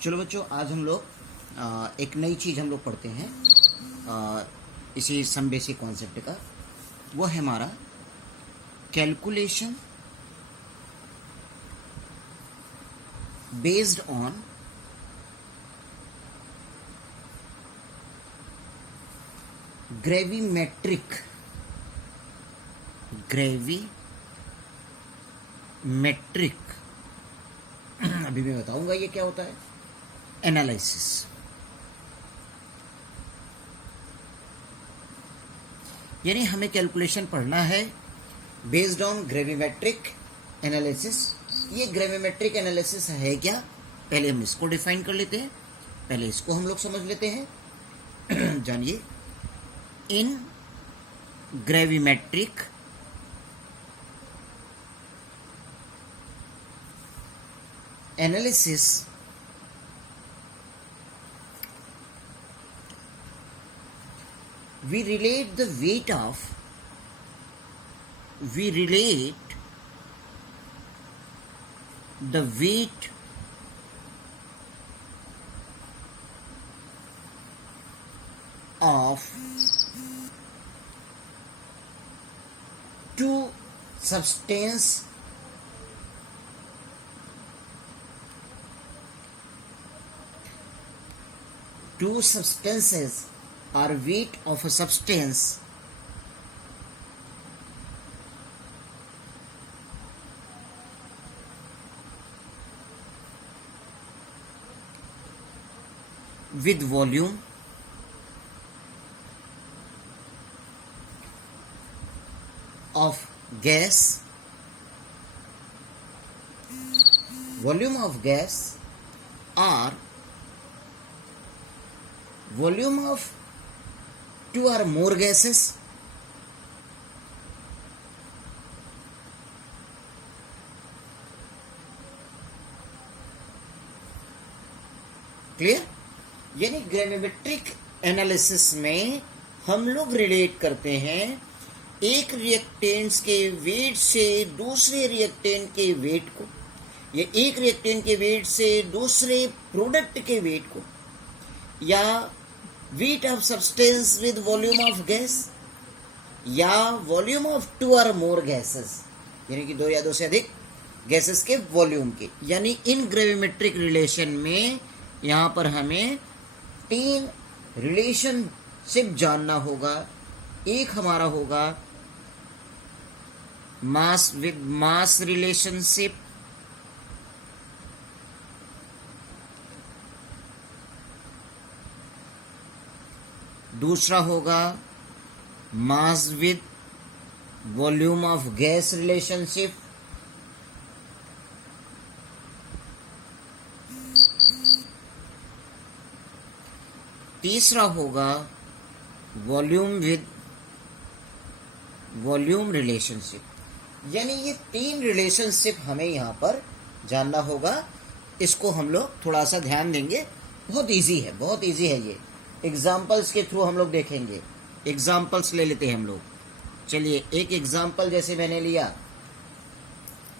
चलो बच्चों, आज हम लोग एक नई चीज़ हम लोग पढ़ते हैं इसी सम बेसिक कॉन्सेप्ट का। वो है हमारा कैलकुलेशन बेस्ड ऑन ग्रेविमेट्रिक अभी मैं बताऊंगा ये क्या होता है। एनालिसिस, यानी हमें कैलकुलेशन पढ़ना है बेस्ड ऑन ग्रेविमेट्रिक एनालिसिस। ये ग्रेविमेट्रिक एनालिसिस है क्या, पहले हम इसको डिफाइन कर लेते हैं, पहले इसको हम लोग समझ लेते हैं। जानिए, in gravimetric analysis we relate the weight of two substances or weight of a substance with volume of gas or volume of two or more gases clear. यानी ग्रेविमेट्रिक एनालिसिस में हम लोग रिलेट करते हैं एक रिएक्टेंट्स के wait से दूसरे रिएक्टेंट के वेट को, या एक रिएक्टेंट के वेट से दूसरे प्रोडक्ट के वेट को, या weight of substance with volume of gas या वॉल्यूम ऑफ टू और मोर गैसेस, यानी कि दो या दो से अधिक गैसेस के वॉल्यूम के। यानी इन ग्रेविमेट्रिक रिलेशन में यहां पर हमें तीन रिलेशनशिप जानना होगा। एक हमारा होगा मास विद मास रिलेशनशिप, दूसरा होगा mass with volume of gas relationship, तीसरा होगा वॉल्यूम विद वॉल्यूम रिलेशनशिप। यानी ये तीन रिलेशनशिप हमें यहां पर जानना होगा। इसको हम लोग थोड़ा सा ध्यान देंगे, बहुत इजी है ये। एग्जाम्पल्स के थ्रू हम लोग देखेंगे। एग्जाम्पल्स ले लेते हैं हम लोग। चलिए, एक एग्जाम्पल जैसे मैंने लिया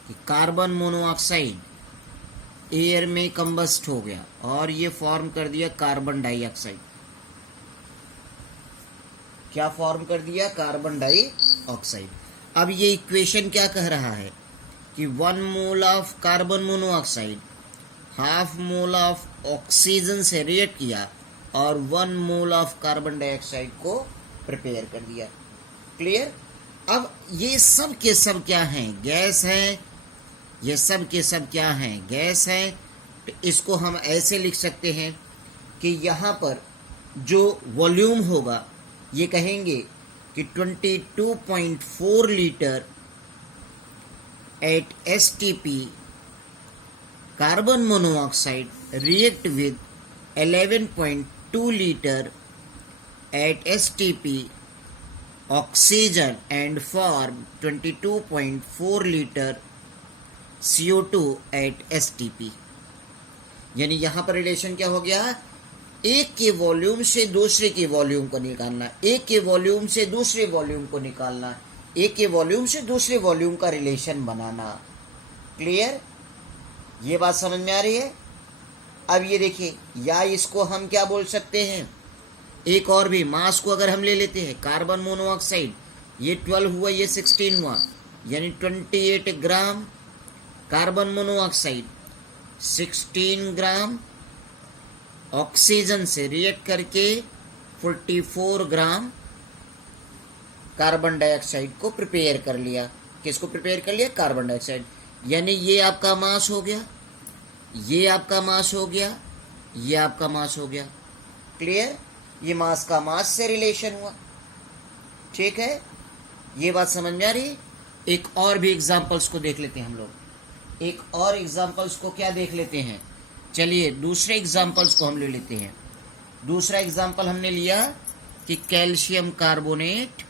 कि कार्बन मोनोऑक्साइड एयर में कंबस्ट हो गया और ये फॉर्म कर दिया कार्बन डाइऑक्साइड। क्या फॉर्म कर दिया? Carbon dioxide. अब ये इक्वेशन क्या कह रहा है कि 1 mole of carbon monoxide half mole of oxygen से रिएक्ट किया और 1 मोल ऑफ कार्बन डाइऑक्साइड को प्रिपेयर कर दिया। क्लियर। अब ये सब के सब क्या हैं? गैस हैं। ये सब के सब क्या हैं? गैस हैं। तो इसको हम ऐसे लिख सकते हैं कि यहाँ पर जो वॉल्यूम होगा ये कहेंगे कि 22.4 litre at STP carbon monoxide react with 11.2 liter at STP oxygen and form 22.4 liter CO2 at STP। यानी यहां पर रिलेशन क्या हो गया? एक के वॉल्यूम से दूसरे के वॉल्यूम को निकालना, एक के वॉल्यूम से दूसरे वॉल्यूम को निकालना, एक के वॉल्यूम से दूसरे वॉल्यूम का रिलेशन बनाना। क्लियर? ये बात समझ में आ रही है? अब ये देखिए, या इसको हम क्या बोल सकते हैं, एक और भी मास को अगर हम ले लेते हैं, कार्बन मोनोऑक्साइड, ये 12 हुआ, ये 16 हुआ, यानी 28 gram carbon monoxide 16 gram oxygen से रिएक्ट करके 44 ग्राम कार्बन डाइऑक्साइड को प्रिपेयर कर लिया। किसको प्रिपेयर कर लिया? Carbon dioxide. यानी ये आपका मास हो गया, ये आपका मास हो गया, ये आपका मास हो गया। क्लियर? ये मास का मास से रिलेशन हुआ। ठीक है, ये बात समझ में आ रही? एक और भी एग्जांपल्स को देख लेते हैं हम लोग। एक और एग्जांपल्स को क्या देख लेते हैं, चलिए दूसरे एग्जांपल्स को हम ले लेते हैं। दूसरा एग्जांपल हमने लिया कि कैल्शियम कार्बोनेट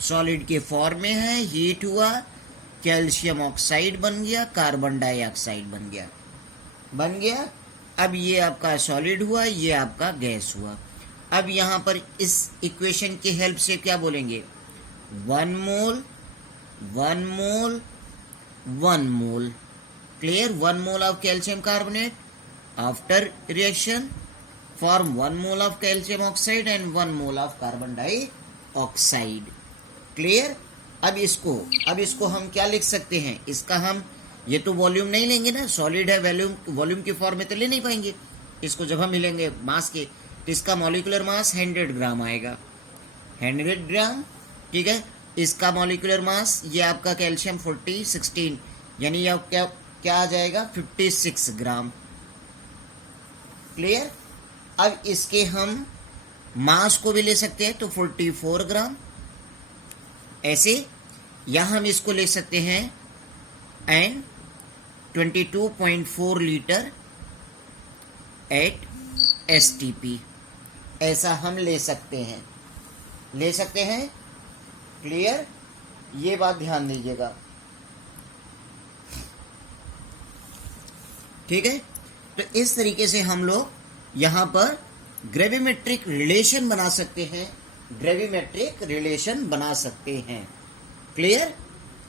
सॉलिड के फॉर्म में है, हीट हुआ, कैल्शियम ऑक्साइड बन गया, कार्बन डाइऑक्साइड बन गया। अब ये आपका सॉलिड हुआ, ये आपका गैस हुआ। अब यहां पर इस इक्वेशन की हेल्प से क्या बोलेंगे, 1 mole 1 mole 1 mole. Clear? 1 mole of calcium carbonate after reaction form 1 mole of calcium oxide and 1 mole of carbon dioxide. Clear? अब इसको हम क्या लिख सकते हैं, इसका हम ये तो वॉल्यूम नहीं लेंगे ना, सॉलिड है, वॉल्यूम की फॉर्म में तो ले नहीं पाएंगे। इसको जब हम मिलेंगे मास के, तो इसका मॉलिक्यूलर मास 100 ग्राम आएगा, 100 ग्राम। ठीक है, इसका मॉलिक्यूलर मास ये आपका कैल्शियम 16, यानी ये क्या आ जाएगा, 56 ग्राम। क्लियर? अब इसके हम मास को भी ले सकते हैं, तो 44 ग्राम। ऐसे या हम इसको ले सकते हैं एंड 22.4 लीटर एट STP, ऐसा हम ले सकते हैं, क्लियर? ये बात ध्यान दीजिएगा। ठीक है, तो इस तरीके से हम लोग यहां पर ग्रेविमेट्रिक रिलेशन बना सकते हैं, क्लियर?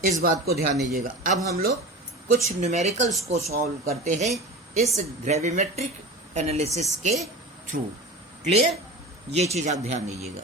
इस बात को ध्यान दीजिएगा। अब हम लोग कुछ न्यूमेरिकल्स को सॉल्व करते हैं इस ग्रेविमेट्रिक एनालिसिस के थ्रू। क्लियर? ये चीज आप ध्यान दीजिएगा।